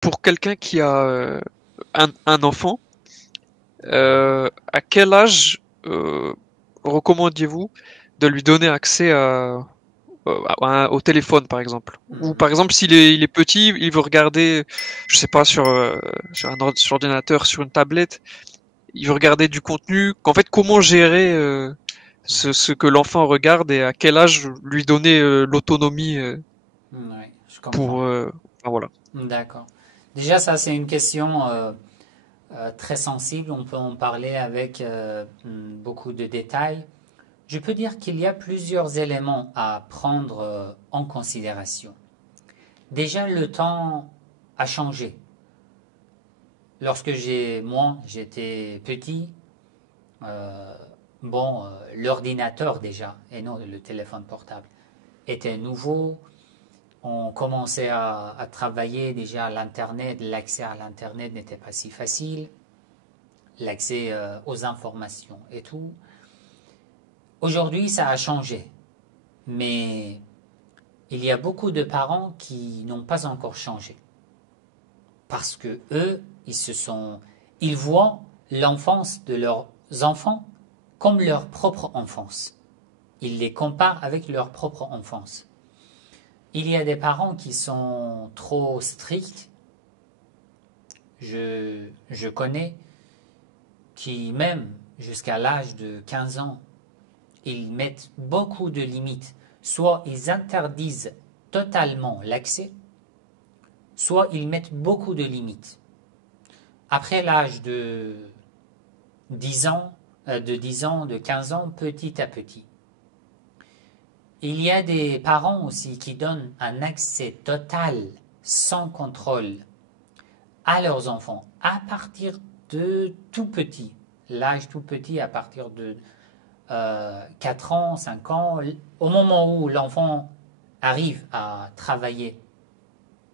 pour quelqu'un qui a un enfant, à quel âge recommandiez-vous de lui donner accès au téléphone, par exemple? Ou par Mhm. exemple, il est petit, il veut regarder, je sais pas, sur sur ordinateur, sur une tablette, il veut regarder du contenu. En fait, comment gérer Mhm. ce que l'enfant regarde et à quel âge lui donner l'autonomie Oui, je pour, comprends. enfin, voilà. D'accord. Déjà, ça, c'est une question très sensible. On peut en parler avec beaucoup de détails. Je peux dire qu'il y a plusieurs éléments à prendre en considération. Déjà, le temps a changé. Lorsque j'étais petit, euh, l'ordinateur déjà, et non le téléphone portable, était nouveau. On commençait à travailler déjà à l'Internet. L'accès à l'Internet n'était pas si facile. L'accès aux informations et tout. Aujourd'hui, ça a changé. Mais il y a beaucoup de parents qui n'ont pas encore changé. Parce que eux, ils voient l'enfance de leurs enfants comme leur propre enfance. Ils les comparent avec leur propre enfance. Il y a des parents qui sont trop stricts, je connais, qui même jusqu'à l'âge de 15 ans, ils mettent beaucoup de limites. Soit ils interdisent totalement l'accès, soit ils mettent beaucoup de limites. Après l'âge de 10 ans, de 15 ans, petit à petit. Il y a des parents aussi qui donnent un accès total, sans contrôle, à leurs enfants, à partir de tout petit. L'âge tout petit, à partir de 4 ans, 5 ans, au moment où l'enfant arrive à travailler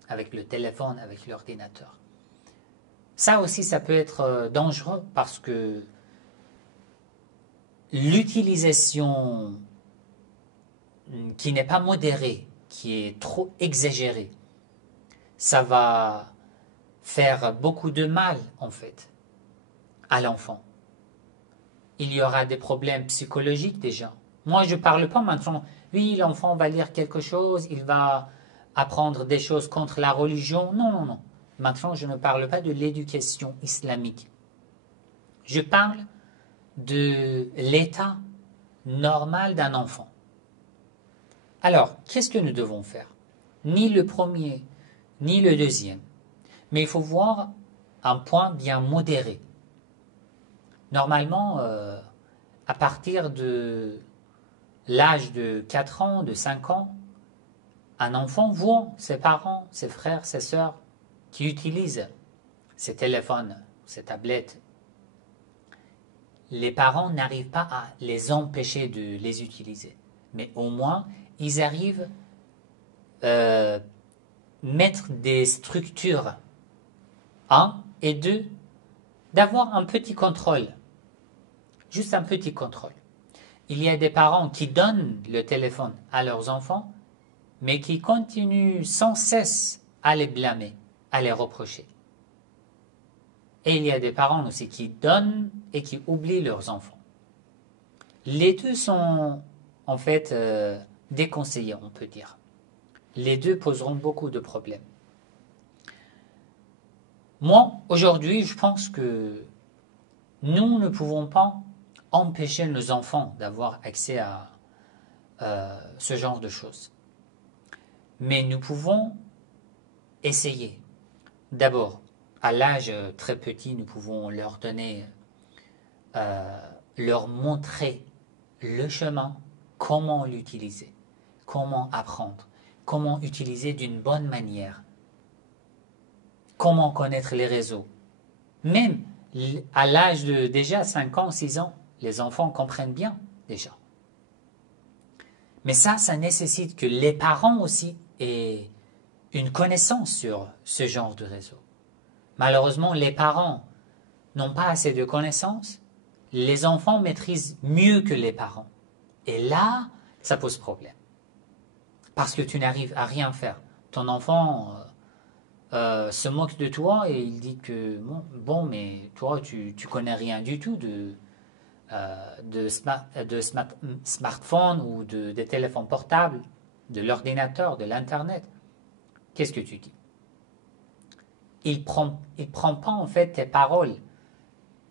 avec le téléphone, avec l'ordinateur. Ça aussi, ça peut être dangereux parce que l'utilisation qui n'est pas modérée, qui est trop exagérée, ça va faire beaucoup de mal en fait à l'enfant. Il y aura des problèmes psychologiques déjà. Moi, je ne parle pas maintenant, oui, l'enfant va lire quelque chose, il va apprendre des choses contre la religion. Non, non, non. Maintenant, je ne parle pas de l'éducation islamique. Je parle de l'état normal d'un enfant. Alors, qu'est-ce que nous devons faire? Ni le premier, ni le deuxième. Mais il faut voir un point bien modéré. Normalement, à partir de l'âge de 4 ans, de 5 ans, un enfant voit ses parents, ses frères, ses sœurs qui utilisent ces téléphones, ces tablettes. Les parents n'arrivent pas à les empêcher de les utiliser. Mais au moins, ils arrivent à mettre des structures, un, et deux, d'avoir un petit contrôle. Juste un petit contrôle. Il y a des parents qui donnent le téléphone à leurs enfants, mais qui continuent sans cesse à les blâmer, à les reprocher. Et il y a des parents aussi qui donnent et qui oublient leurs enfants. Les deux sont en fait déconseillés, on peut dire. Les deux poseront beaucoup de problèmes. Moi, aujourd'hui, je pense que nous ne pouvons pas empêcher nos enfants d'avoir accès à ce genre de choses. Mais nous pouvons essayer. D'abord, à l'âge très petit, nous pouvons leur donner, leur montrer le chemin, comment l'utiliser, comment apprendre, comment utiliser d'une bonne manière, comment connaître les réseaux. Même à l'âge de déjà 5 ans, 6 ans, les enfants comprennent bien déjà. Mais ça nécessite que les parents aussi aient une connaissance sur ce genre de réseau. Malheureusement, les parents n'ont pas assez de connaissances. Les enfants maîtrisent mieux que les parents. Et là, ça pose problème. Parce que tu n'arrives à rien faire. Ton enfant se moque de toi et il dit que bon, mais toi, tu connais rien du tout de smartphone ou des téléphones portables, de l'ordinateur, de l'Internet. Qu'est-ce que tu dis? Il prend pas en fait tes paroles,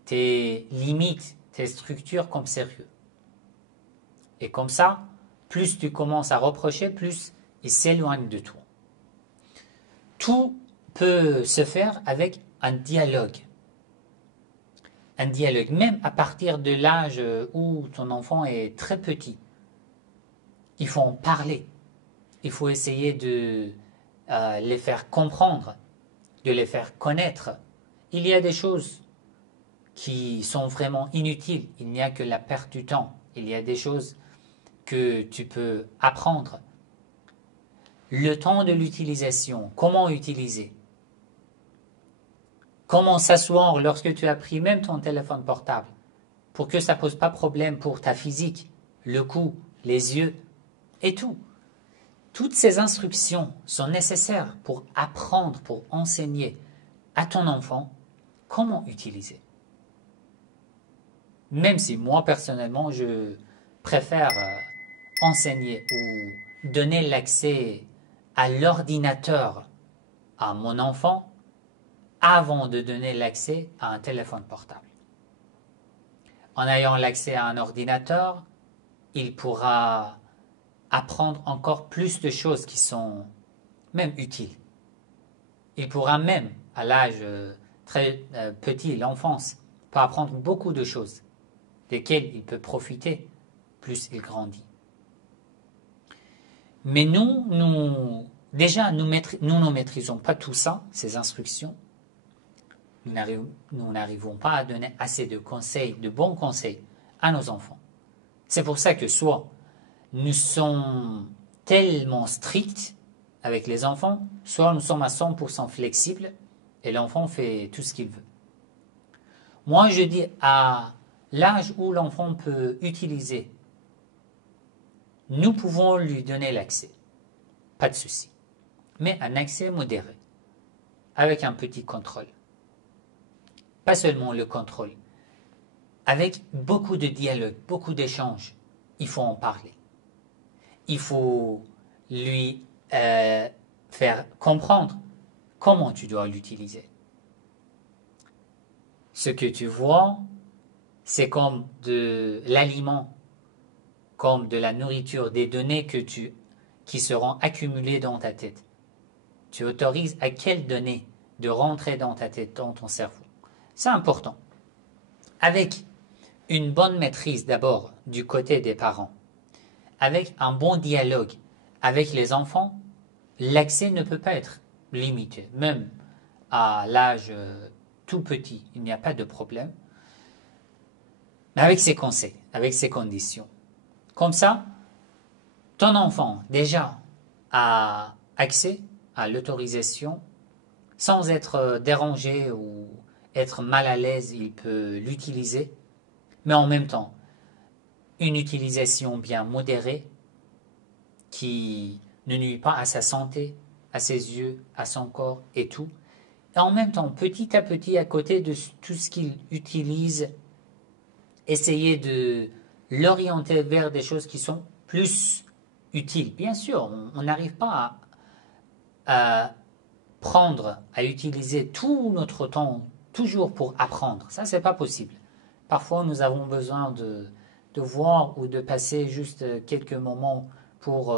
tes limites, tes structures comme sérieux. Et comme ça, plus tu commences à reprocher, plus il s'éloigne de toi. Tout peut se faire avec un dialogue. Un dialogue, même à partir de l'âge où ton enfant est très petit. Il faut en parler. Il faut essayer de les faire comprendre, de les faire connaître. Il y a des choses qui sont vraiment inutiles. Il n'y a que la perte du temps. Il y a des choses que tu peux apprendre. Le temps de l'utilisation, comment utiliser? Comment s'asseoir lorsque tu as pris même ton téléphone portable pour que ça ne pose pas problème pour ta physique, le cou, les yeux et tout. Toutes ces instructions sont nécessaires pour apprendre, pour enseigner à ton enfant comment utiliser. Même si moi personnellement je préfère enseigner ou donner l'accès à l'ordinateur à mon enfant avant de donner l'accès à un téléphone portable. En ayant l'accès à un ordinateur, il pourra apprendre encore plus de choses qui sont même utiles. Il pourra même, à l'âge très petit, l'enfance, peut apprendre beaucoup de choses, desquelles il peut profiter plus il grandit. Mais nous ne maîtrisons pas tout ça, ces instructions. Nous n'arrivons pas à donner assez de conseils, de bons conseils à nos enfants. C'est pour ça que soit nous sommes tellement stricts avec les enfants, soit nous sommes à 100% flexibles et l'enfant fait tout ce qu'il veut. Moi, je dis à l'âge où l'enfant peut utiliser, nous pouvons lui donner l'accès. Pas de souci. Mais un accès modéré, avec un petit contrôle. Pas seulement le contrôle, avec beaucoup de dialogue, beaucoup d'échanges. Il faut en parler. Il faut lui faire comprendre comment tu dois l'utiliser. Ce que tu vois, c'est comme de l'aliment, comme de la nourriture, des données qui seront accumulées dans ta tête. Tu autorises à quelles données de rentrer dans ta tête, dans ton cerveau. C'est important. Avec une bonne maîtrise d'abord du côté des parents, avec un bon dialogue avec les enfants, l'accès ne peut pas être limité. Même à l'âge tout petit, il n'y a pas de problème. Mais avec ses conseils, avec ses conditions. Comme ça, ton enfant déjà a accès à l'autorisation sans être dérangé ou être mal à l'aise, il peut l'utiliser, mais en même temps, une utilisation bien modérée qui ne nuit pas à sa santé, à ses yeux, à son corps et tout. Et en même temps, petit à petit, à côté de tout ce qu'il utilise, essayer de l'orienter vers des choses qui sont plus utiles. Bien sûr, on n'arrive pas à prendre, à utiliser tout notre temps toujours pour apprendre. Ça, c'est pas possible. Parfois, nous avons besoin de voir ou de passer juste quelques moments pour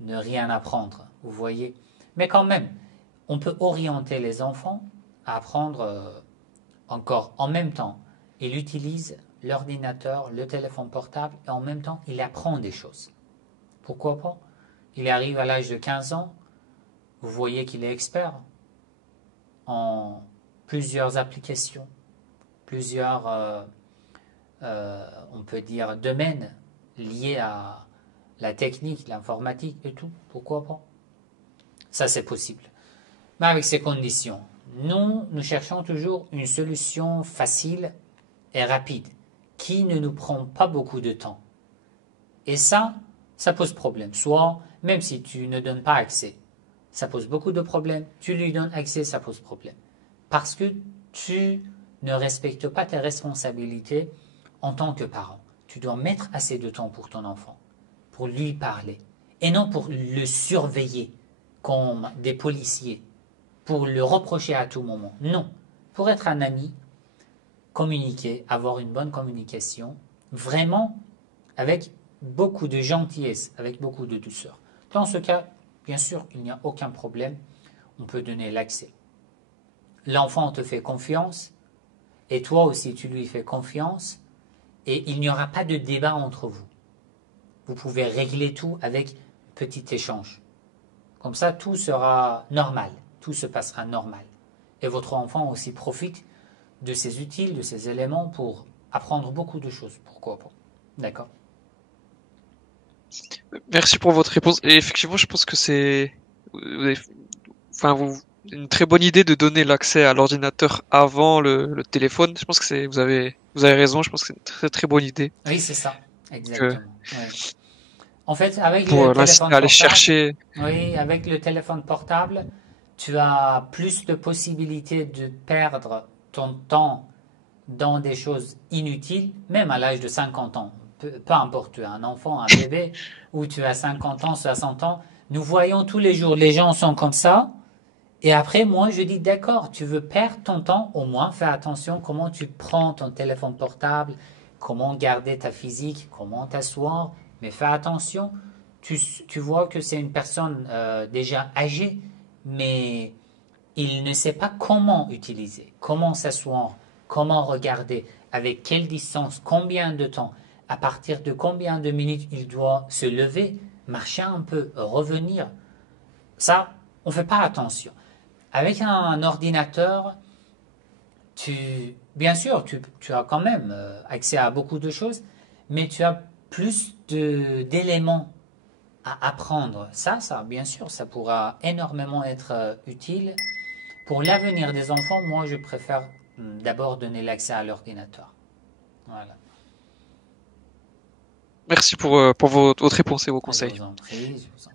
ne rien apprendre, vous voyez. Mais quand même, on peut orienter les enfants à apprendre encore en même temps. Il utilise l'ordinateur, le téléphone portable et en même temps, il apprend des choses. Pourquoi pas? Il arrive à l'âge de 15 ans, vous voyez qu'il est expert en plusieurs applications, plusieurs, on peut dire, domaines liés à la technique, l'informatique et tout. Pourquoi pas? Ça, c'est possible. Mais avec ces conditions, nous cherchons toujours une solution facile et rapide qui ne nous prend pas beaucoup de temps. Et ça pose problème. Soit, même si tu ne donnes pas accès, ça pose beaucoup de problèmes. Tu lui donnes accès, ça pose problème. Parce que tu ne respectes pas tes responsabilités en tant que parent. Tu dois mettre assez de temps pour ton enfant, pour lui parler, et non pour le surveiller comme des policiers, pour le reprocher à tout moment. Non, pour être un ami, communiquer, avoir une bonne communication, vraiment avec beaucoup de gentillesse, avec beaucoup de douceur. Dans ce cas, bien sûr, il n'y a aucun problème, on peut donner l'accès. L'enfant te fait confiance, et toi aussi tu lui fais confiance, et il n'y aura pas de débat entre vous. Vous pouvez régler tout avec un petit échange. Comme ça, tout sera normal, tout se passera normal. Et votre enfant aussi profite de ces outils, de ces éléments pour apprendre beaucoup de choses. Pourquoi pas? D'accord. Merci pour votre réponse. Et effectivement, je pense que enfin, une très bonne idée de donner l'accès à l'ordinateur avant le téléphone. Je pense que vous avez raison. Je pense que c'est une très très bonne idée. Oui, c'est ça, Que exactement. Ouais. En fait, avec pour le l'inciter téléphone à aller portable, chercher. oui, avec le téléphone portable, tu as plus de possibilités de perdre ton temps dans des choses inutiles, même à l'âge de 50 ans. Peu importe, tu es un enfant, un bébé, ou tu as 50 ans, 60 ans. Nous voyons tous les jours, les gens sont comme ça. Et après, moi, je dis, d'accord, tu veux perdre ton temps, au moins fais attention comment tu prends ton téléphone portable, comment garder ta physique, comment t'asseoir, mais fais attention. Tu vois que c'est une personne déjà âgée, mais il ne sait pas comment utiliser, comment s'asseoir, comment regarder, avec quelle distance, combien de temps, à partir de combien de minutes il doit se lever, marcher un peu, revenir. Ça, on ne fait pas attention. Avec un ordinateur, bien sûr, tu as quand même accès à beaucoup de choses, mais tu as plus d'éléments à apprendre. Ça, bien sûr, ça pourra énormément être utile. Pour l'avenir des enfants, moi, je préfère d'abord donner l'accès à l'ordinateur. Voilà. Merci pour votre réponse et vos Je conseils. vous en prie, je vous en